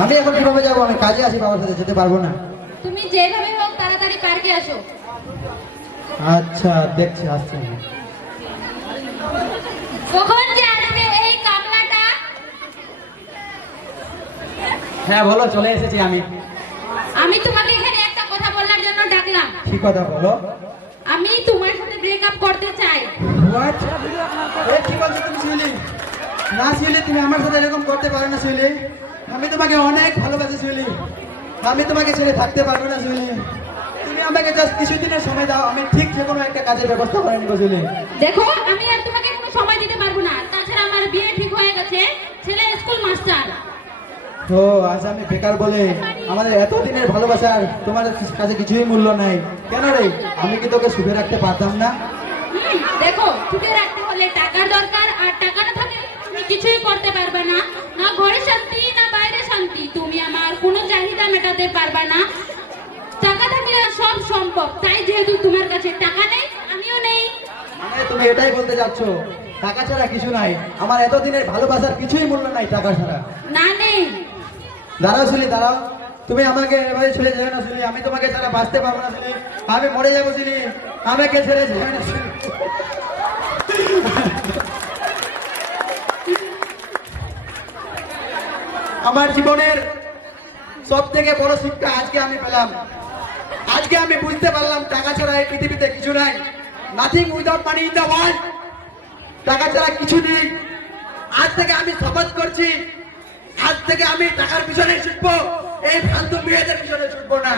আমি এখন কিভাবে যাবো? আমি কাজে আছি, বাবার সাথে যেতে পারবো না। তুমি যেভাবে হোক তাড়াতাড়ি পার্কে আসো। আচ্ছা, দেখছি, আসছি। কখন যে আসবে এই কামলাটা? হ্যাঁ বলো, চলে এসেছি আমি। আমি তোমাকে এখানে একটা কথা বলার জন্য ডাকলাম। কি কথা বলো? আমি তোমার সাথে ব্রেকআপ করতে চাই। হোয়াট? এ কি বলছো তুমি শিউলি? না শিউলি, তুমি আমার সাথে এরকম করতে পারো না শিউলি। আমি তোমাকে অনেক ভালোবাসি শিউলি। আমি তোমাকে ছেড়ে থাকতে পারবো না শিউলি। তুমি আমাকে জাস্ট কিছুদিনের সময় দাও, আমি ঠিক যে কোনো একটা কাজের ব্যবস্থা করে নিবো শিউলি। দেখো, আমি আর তোমাকে কোনো সময় দিতে পারবো না। তাছাড়া আমার বিয়ে ঠিক হয়ে গেছে, ছেলে স্কুল মাস্টার। তো আজ আমি বেকার বলে আমাদের এতদিনের ভালোবাসার তোমার কাছে কিছুই মূল্য নাই কেন রে? আমি কি তোকে সুখে রাখতে পারতাম না? দেখো, সুখে রাখতে হলে টাকার দরকার, আর টাকা না থাকলে তুমি কিছুই করতে পারবে না। না ঘরে শান্তি, না বাইরে শান্তি। তুমি আমার কোনো চাহিদা মেটাতে পারবে না। টাকা থাকলে সব সম্ভব। তাই যেহেতু তোমার কাছে টাকা নেই, আমিও নেই। মানে তুমি এটাই বলতে যাচ্ছ টাকা ছাড়া কিছু নাই? আমার এতদিনের ভালোবাসার কিছুই মূল্য নাই টাকা ছাড়া? না, নেই। দাঁড়াও শুনি, দাঁড়াও। তুমি আমাকে এভাবে ছেড়ে যাবে না শুনি। আমি তোমাকে ছাড়া বাঁচতে পারবো না শুনি। আমি মরে যাবো শুনি। আমাকে ছেড়ে যাবে না শুনি। আমার জীবনের সব থেকে বড় শিক্ষা আজকে আমি পেলাম। আজকে আমি বুঝতে পারলাম টাকা ছাড়া এই পৃথিবীতে কিছু নাই। Nothing without money in the world. টাকা ছাড়া কিছু নেই। আজ থেকে আমি শপথ করছি, আজ থেকে আমি টাকার পিছনে ছুটবো, এই ফালতু মেয়েদের পিছনে ছুটবো না।